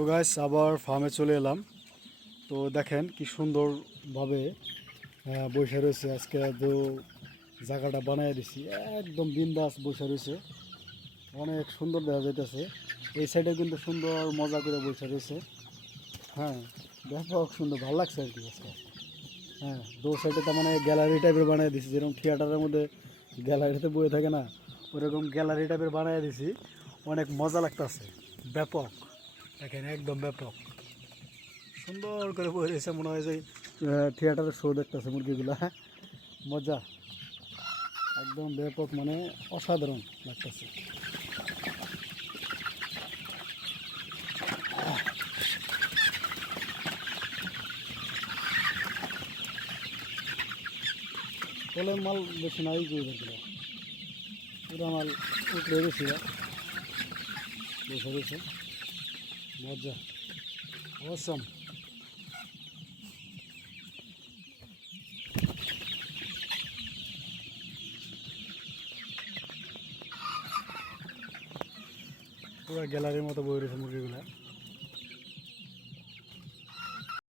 তো গাইস আবার ফার্মে চলে এলাম। তো দেখেন কি সুন্দরভাবে বসে রয়েছে। আজকে তো জায়গাটা বানাই দিছি, একদম বিন্দাস বসে রয়েছে, অনেক সুন্দর দেখা যাইতেছে। এই সাইডে কিন্তু সুন্দর মজা করে বসে রয়েছে। হ্যাঁ, ব্যাপক সুন্দর, ভালো লাগছে আর কি আজকে। হ্যাঁ, দু সাইডে তার মানে গ্যালারি টাইপের বানিয়ে দিছি, যেরকম থিয়েটারের মধ্যে গ্যালারিতে বয়ে থাকে না, ওরকম গ্যালারি টাইপের বানিয়ে দিছি। অনেক মজা লাগতেছে, ব্যাপক। দেখেন একদম ব্যাপক সুন্দর করে বয়ে রয়েছে, মনে হয় যে থিয়েটারের শো দেখতেছে মুরগিগুলো। মজা একদম ব্যাপক, মানে অসাধারণ লাগতেছে। কলের মাল বেশি নাই, গিয়ে পুরো মাল উপরে বেশি বসে রয়েছে। মজা, অসম। পুরো গ্যালারির মতো বই রয়েছে মুরগিগুলা।